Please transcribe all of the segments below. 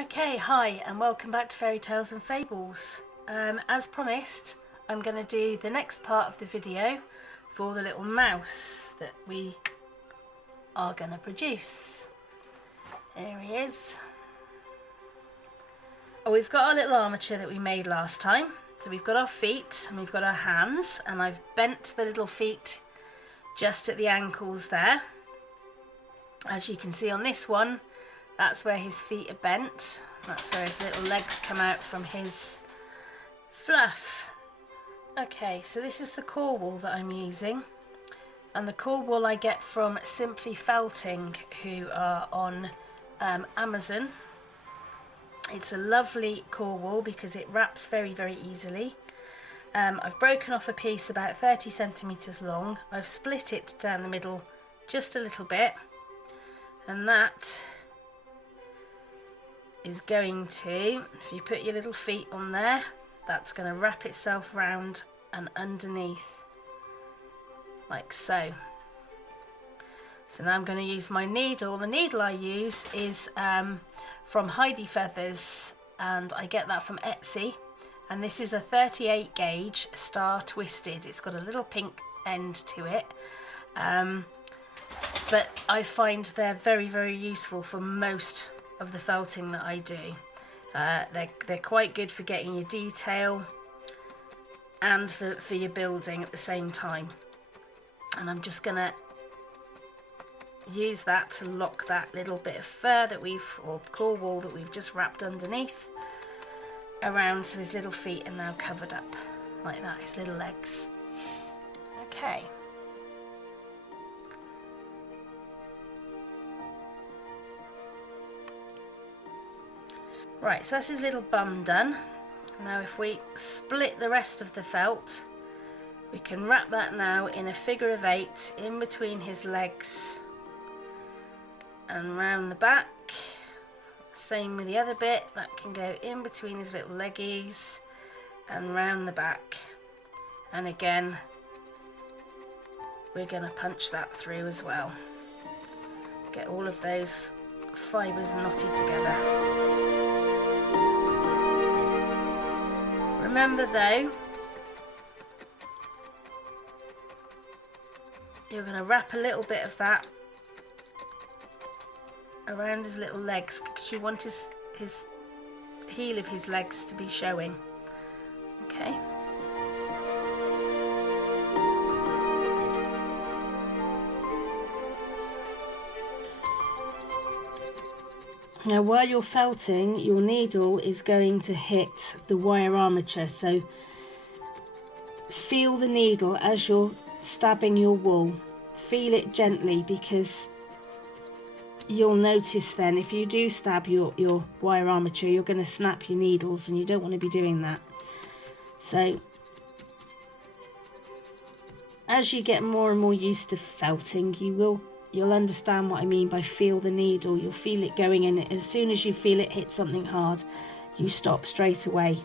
Okay, hi and welcome back to Fairy Tales and Fables. As promised, I'm going to do the next part of the video for the little mouse that we are going to produce. Here he is. We've got our little armature that we made last time. So we've got our feet and we've got our hands, and I've bent the little feet just at the ankles there. As you can see on this one, that's where his feet are bent. That's where his little legs come out from his fluff. Okay, so this is the core wool that I'm using. And the core wool I get from Simply Felting, who are on Amazon. It's a lovely core wool because it wraps very, very easily. I've broken off a piece about 30 centimetres long. I've split it down the middle just a little bit. And that is going to, if you put your little feet on there, that's going to wrap itself round and underneath like so. So now I'm going to use my needle. The needle I use is from Heidi Feathers, and I get that from Etsy, and this is a 38 gauge star twisted. It's got a little pink end to it, but I find they're very, very useful for most of the felting that I do. They're quite good for getting your detail and for your building at the same time. And I'm just gonna use that to lock that little bit of fur that or core wool that we've just wrapped underneath around, so his little feet are now covered up like that, his little legs. Okay. Right, so that's his little bum done. Now if we split the rest of the felt, we can wrap that now in a figure of 8 in between his legs and round the back. Same with the other bit, that can go in between his little leggies and round the back. And again, we're going to punch that through as well. Get all of those fibres knotted together. Remember though, you're going to wrap a little bit of that around his little legs because you want his heel of his legs to be showing. Okay. Now while you're felting, your needle is going to hit the wire armature, so feel the needle as you're stabbing your wool. Feel it gently, because you'll notice then if you do stab your wire armature, you're going to snap your needles, and you don't want to be doing that. So as you get more and more used to felting, you'll understand what I mean by feel the needle. You'll feel it going in. As soon as you feel it hit something hard, you stop straight away.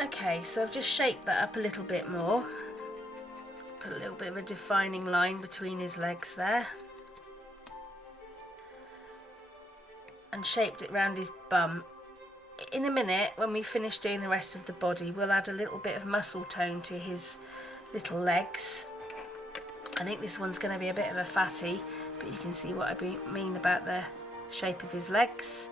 Okay, so I've just shaped that up a little bit more. Put a little bit of a defining line between his legs there. And shaped it round his bum. In a minute, when we finish doing the rest of the body, we'll add a little bit of muscle tone to his little legs. I think this one's going to be a bit of a fatty, but you can see what I mean about the shape of his legs.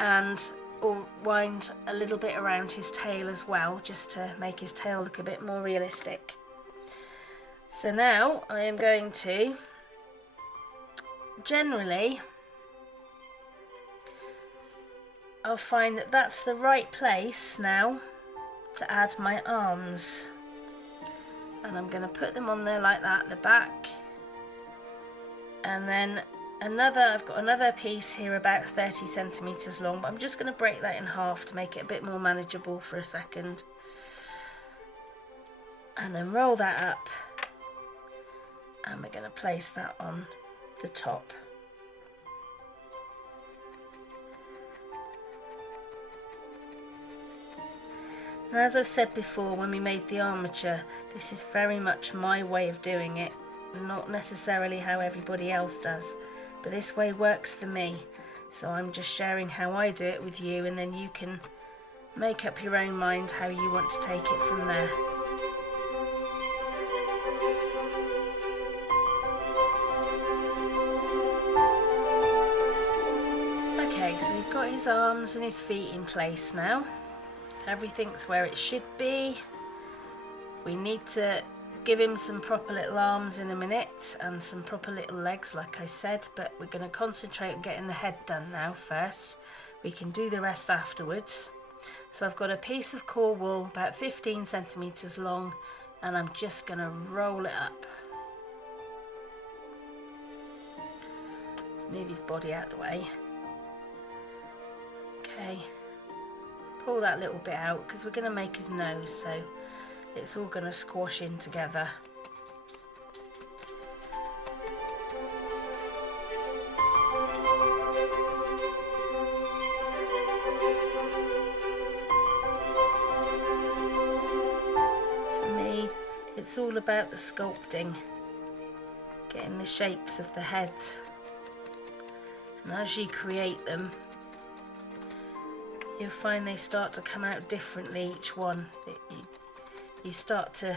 And I'll wind a little bit around his tail as well, just to make his tail look a bit more realistic. So now I am going to, generally, I'll find that that's the right place now to add my arms. And I'm going to put them on there like that at the back, and then I've got another piece here about 30 centimetres long, but I'm just going to break that in half to make it a bit more manageable for a second, and then roll that up, and we're going to place that on the top. And as I've said before, when we made the armature, this is very much my way of doing it, not necessarily how everybody else does, but this way works for me. So I'm just sharing how I do it with you, and then you can make up your own mind how you want to take it from there. Okay, so we've got his arms and his feet in place now. Everything's where it should be. We need to give him some proper little arms in a minute and some proper little legs, like I said, but we're going to concentrate on getting the head done now first. We can do the rest afterwards. So I've got a piece of core wool about 15 centimeters long, and I'm just going to roll it up. Let's move his body out of the way. Okay, pull that little bit out because we're going to make his nose, so it's all going to squash in together. For me, it's all about the sculpting, getting the shapes of the heads. And as you create them, you'll find they start to come out differently, each one. You start to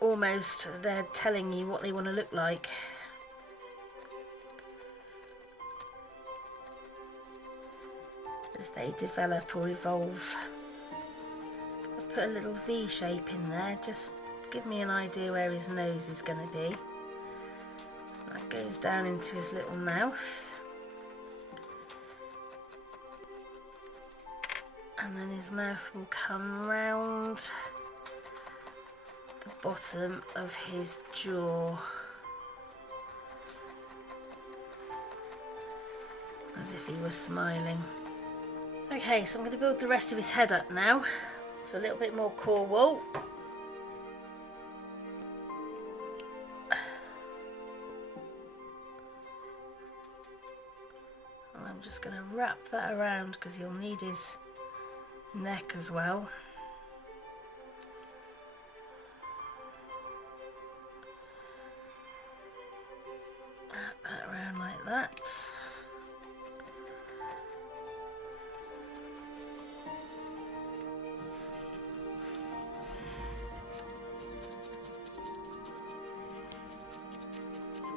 almost, they're telling you what they want to look like. As they develop or evolve. I'll put a little V shape in there, just give me an idea where his nose is going to be. That goes down into his little mouth. And then his mouth will come round the bottom of his jaw, as if he was smiling. Okay, so I'm going to build the rest of his head up now. So a little bit more core wool. And I'm just going to wrap that around because he'll need his neck as well. Wrap that around like that.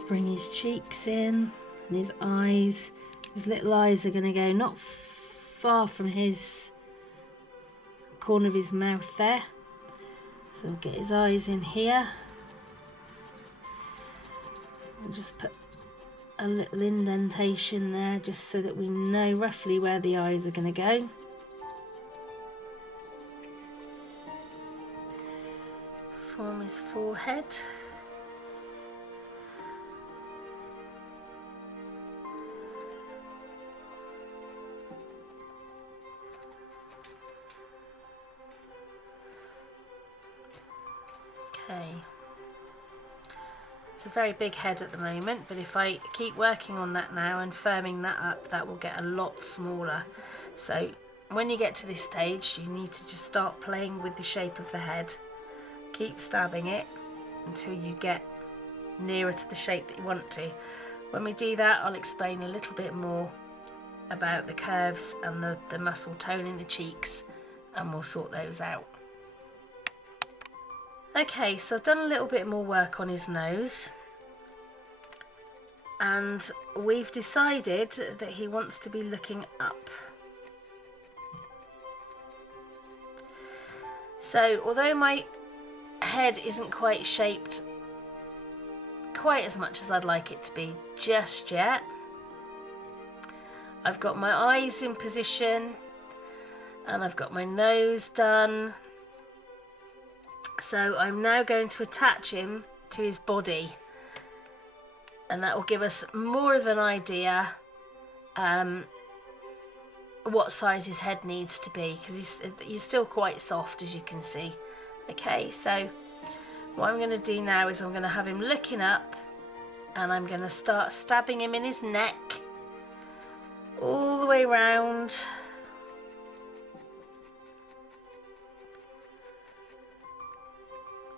Bring his cheeks in and his eyes. His little eyes are going to go not far from his corner of his mouth there, so we'll get his eyes in here and just put a little indentation there just so that we know roughly where the eyes are going to go. Form his forehead. It's a very big head at the moment, but if I keep working on that now and firming that up, that will get a lot smaller. So when you get to this stage, you need to just start playing with the shape of the head. Keep stabbing it until you get nearer to the shape that you want to. When we do that, I'll explain a little bit more about the curves and the muscle tone in the cheeks, and we'll sort those out. Okay, so I've done a little bit more work on his nose, and we've decided that he wants to be looking up. So although my head isn't quite shaped quite as much as I'd like it to be just yet, I've got my eyes in position and I've got my nose done. So I'm now going to attach him to his body, and that will give us more of an idea what size his head needs to be, because he's still quite soft, as you can see. Okay, so what I'm going to do now is I'm going to have him looking up, and I'm going to start stabbing him in his neck all the way round.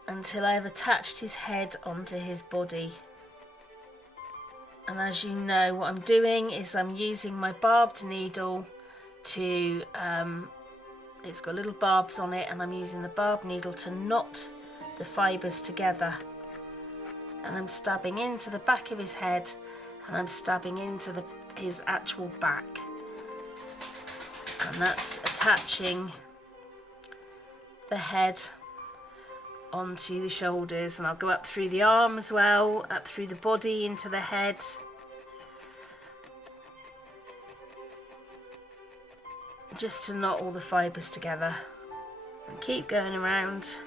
Until I've attached his head onto his body. And as you know, what I'm doing is I'm using my barbed needle to, it's got little barbs on it, and I'm using the barbed needle to knot the fibres together. And I'm stabbing into the back of his head, and I'm stabbing into his actual back. And that's attaching the head onto the shoulders, and I'll go up through the arm as well, up through the body into the head. Just to knot all the fibres together. And keep going around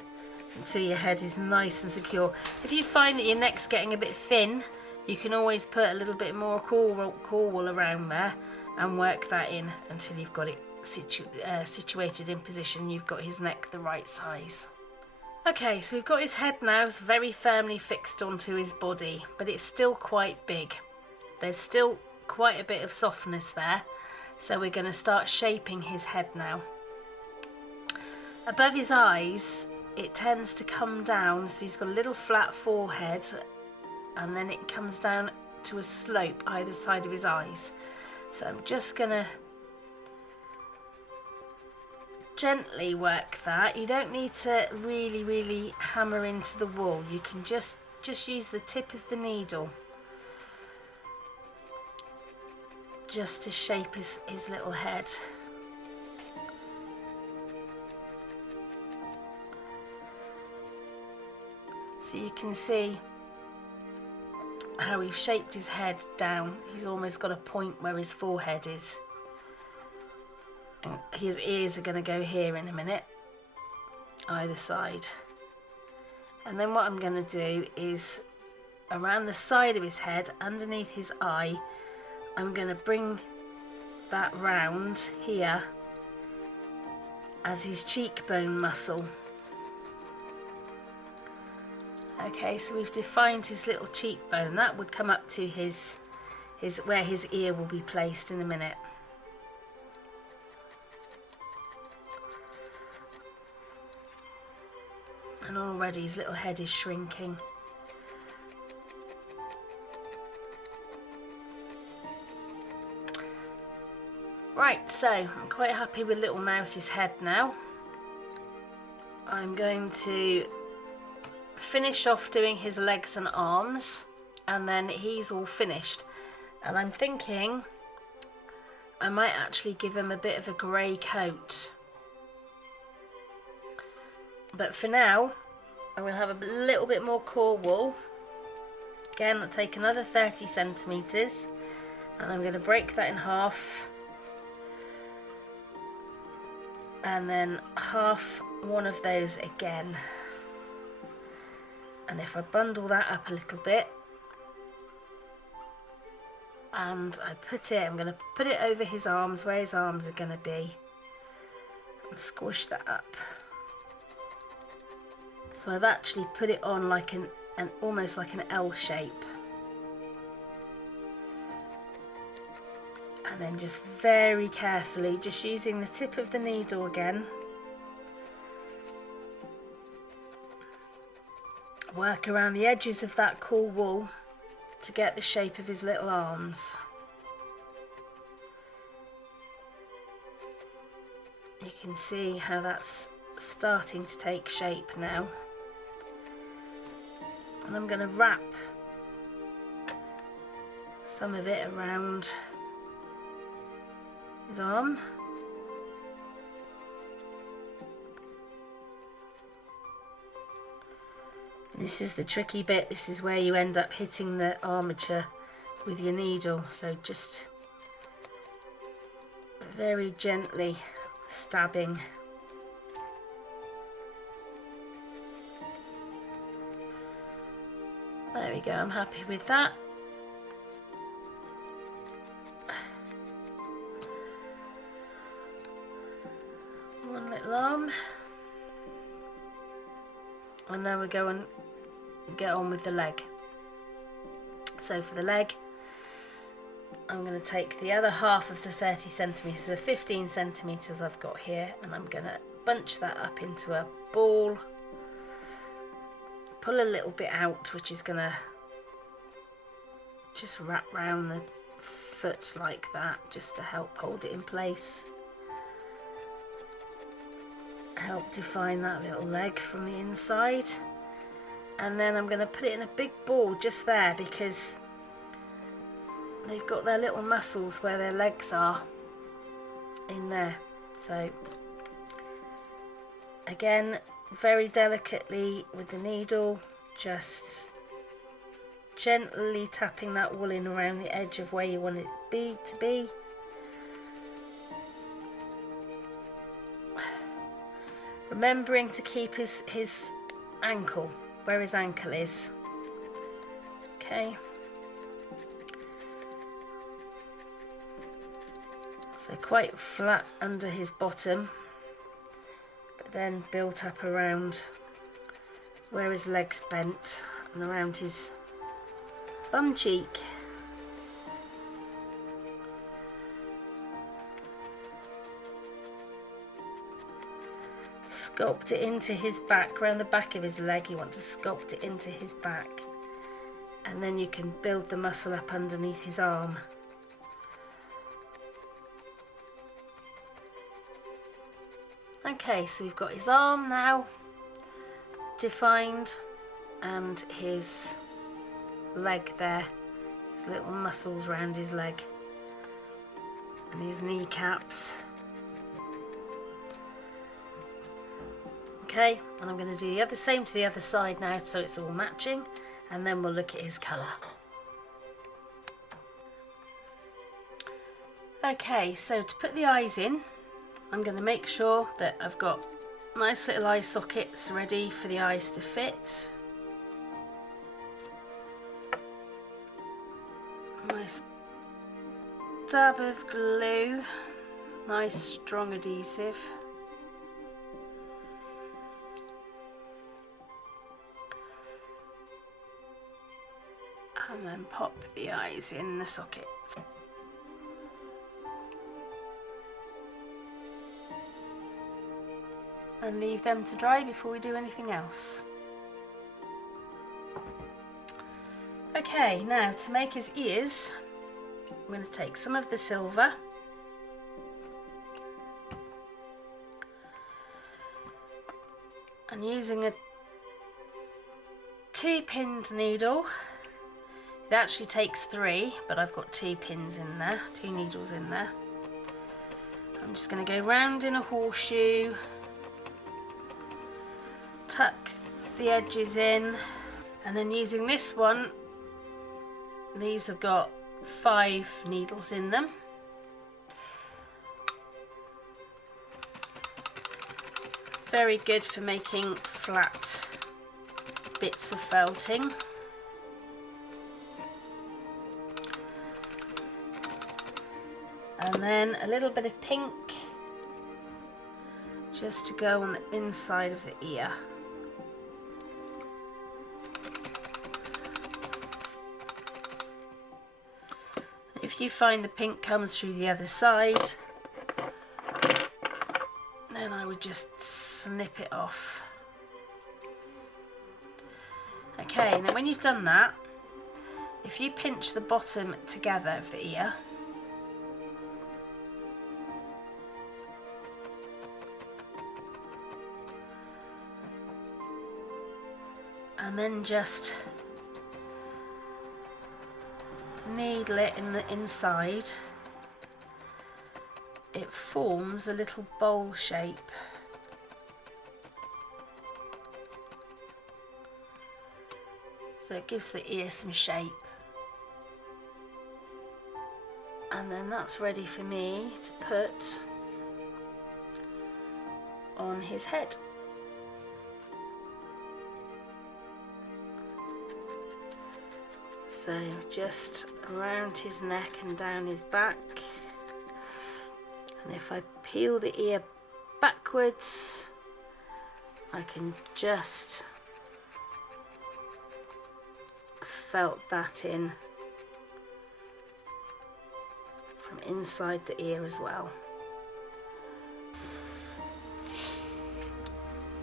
until your head is nice and secure. If you find that your neck's getting a bit thin, you can always put a little bit more core wool around there and work that in until you've got it situated in position. You've got his neck the right size. Okay, so we've got his head now. It's very firmly fixed onto his body, but it's still quite big. There's still quite a bit of softness there, so we're going to start shaping his head now. Above his eyes, it tends to come down, so he's got a little flat forehead, and then it comes down to a slope either side of his eyes. So I'm just going to gently work that. You don't need to really hammer into the wool. You can just use the tip of the needle just to shape his little head. So you can see how we've shaped his head down. He's almost got a point where his forehead is. His ears are going to go here in a minute, either side. And then what I'm going to do is around the side of his head, underneath his eye, I'm going to bring that round here as his cheekbone muscle. Okay, so we've defined his little cheekbone. That would come up to his where his ear will be placed in a minute. And already his little head is shrinking. Right, so I'm quite happy with little Mouse's head now. I'm going to finish off doing his legs and arms, and then he's all finished. And I'm thinking I might actually give him a bit of a grey coat. But for now, I'm going to have a little bit more core wool. Again, I'll take another 30 centimetres, and I'm going to break that in half. And then half one of those again. And if I bundle that up a little bit, and I I'm going to put it over his arms, where his arms are going to be, and squish that up. So I've actually put it on like an almost like an L shape. And then just very carefully, just using the tip of the needle again, work around the edges of that core wool to get the shape of his little arms. You can see how that's starting to take shape now. And I'm going to wrap some of it around his arm. This is the tricky bit. This is where you end up hitting the armature with your needle. So just very gently stabbing. There we go, I'm happy with that. One little arm. And now we go and get on with the leg. So for the leg, I'm going to take the other half of the 30 centimetres, so 15 centimetres I've got here, and I'm going to bunch that up into a ball. Pull a little bit out, which is going to just wrap round the foot like that, just to help hold it in place. Help define that little leg from the inside. And then I'm going to put it in a big ball just there, because they've got their little muscles where their legs are in there. So again, very delicately with the needle, just gently tapping that wool in around the edge of where you want it to be. Remembering to keep his ankle where his ankle is. Okay. So quite flat under his bottom, but then built up around where his leg's bent and around his bum cheek. Sculpt it into his back, around the back of his leg. You want to sculpt it into his back, and then you can build the muscle up underneath his arm. Okay, so we've got his arm now defined, and his leg there, his little muscles around his leg, and his kneecaps. Okay, and I'm going to do the same to the other side now, so it's all matching, and then we'll look at his colour. Okay, so to put the eyes in, I'm going to make sure that I've got nice little eye sockets ready for the eyes to fit. Nice dab of glue, nice strong adhesive. And then pop the eyes in the sockets. And leave them to dry before we do anything else. Okay, now to make his ears, I'm going to take some of the silver and using a 2-pinned needle. It actually takes 3, but I've got 2 pins in there, 2 needles in there. I'm just going to go round in a horseshoe, tuck the edges in, and then using this one, these have got 5 needles in them. Very good for making flat bits of felting. And then a little bit of pink just to go on the inside of the ear. If you find the pink comes through the other side, then I would just snip it off. Okay, now when you've done that, if you pinch the bottom together of the ear, and then just needle it in the inside, it forms a little bowl shape. So it gives the ear some shape. And then that's ready for me to put on his head. So just around his neck and down his back. And if I peel the ear backwards, I can just felt that in from inside the ear as well.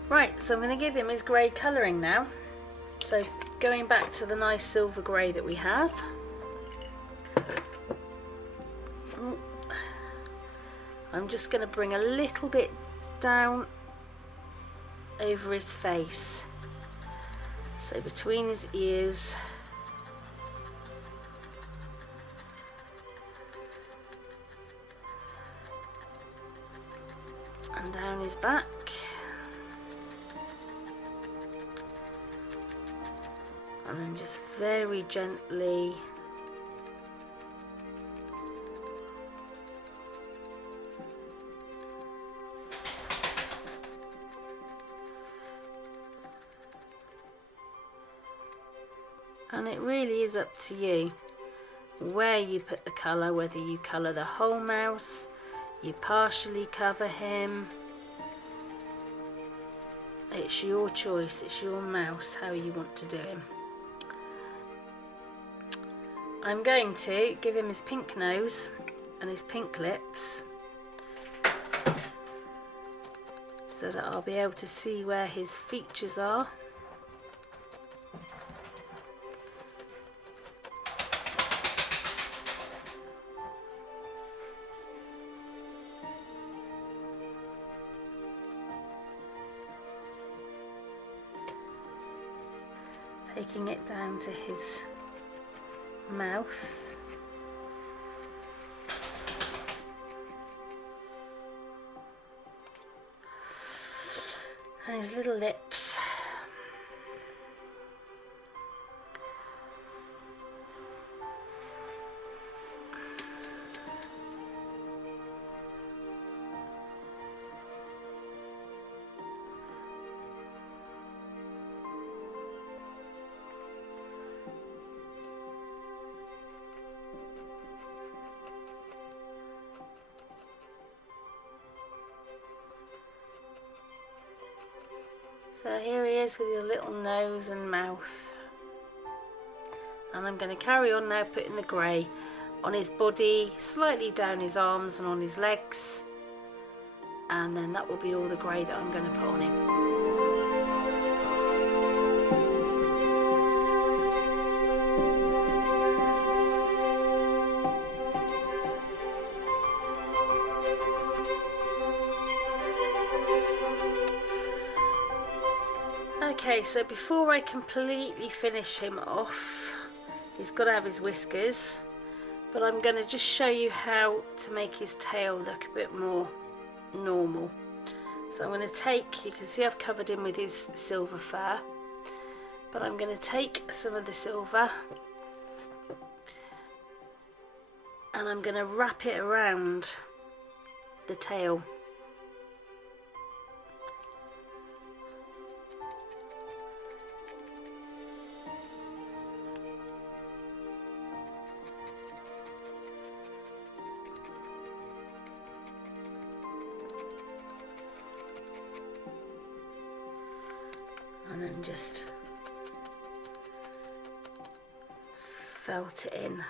Right, so I'm going to give him his grey colouring now. So going back to the nice silver grey that we have, I'm just going to bring a little bit down over his face, so between his ears, and down his back, and then just very gently and it really is up to you where you put the colour, whether you colour the whole mouse, you partially cover him. It's your choice, it's your mouse, how you want to do him. I'm going to give him his pink nose and his pink lips so that I'll be able to see where his features are. Taking it down to his mouth. And his little lips. So here he is with his little nose and mouth. And I'm going to carry on now putting the grey on his body, slightly down his arms and on his legs. And then that will be all the grey that I'm going to put on him. Okay, so before I completely finish him off, he's got to have his whiskers, but I'm going to just show you how to make his tail look a bit more normal. So I'm going to take, you can see I've covered him with his silver fur, but I'm going to take some of the silver and I'm going to wrap it around the tail. And then just felt it in.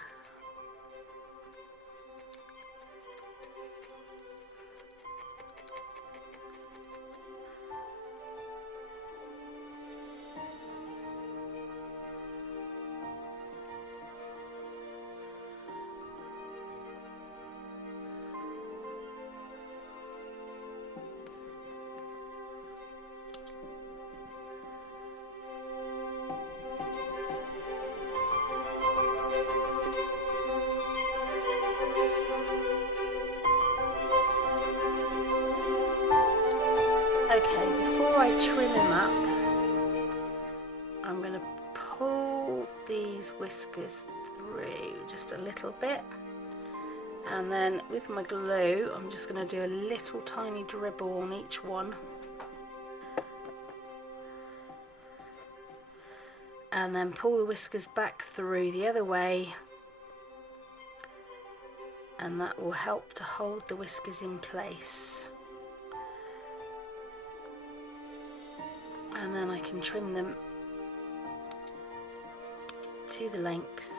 Okay, before I trim him up, I'm going to pull these whiskers through just a little bit, and then with my glue I'm just going to do a little tiny dribble on each one, and then pull the whiskers back through the other way, and that will help to hold the whiskers in place. And then I can trim them to the length.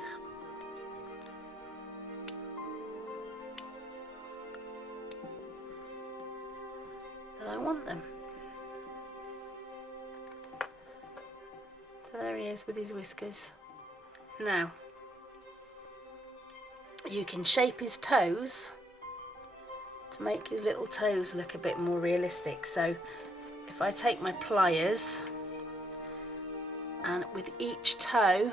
That I want them. So there he is with his whiskers. Now, you can shape his toes to make his little toes look a bit more realistic. So if I take my pliers and with each toe,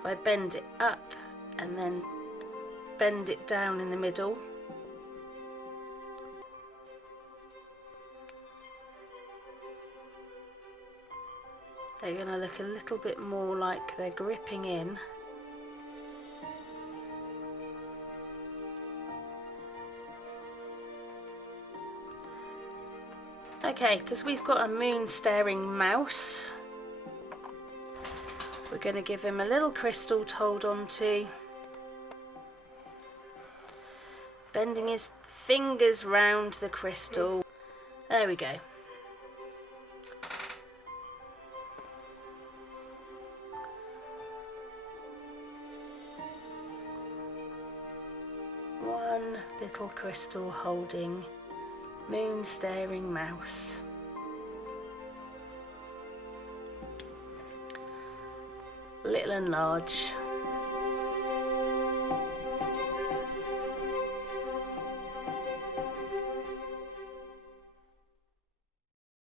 if I bend it up and then bend it down in the middle, they're going to look a little bit more like they're gripping in. Okay, because we've got a moon staring mouse, we're going to give him a little crystal to hold on to, bending his fingers round the crystal. There we go. One little crystal holding moon staring mouse. Little and large.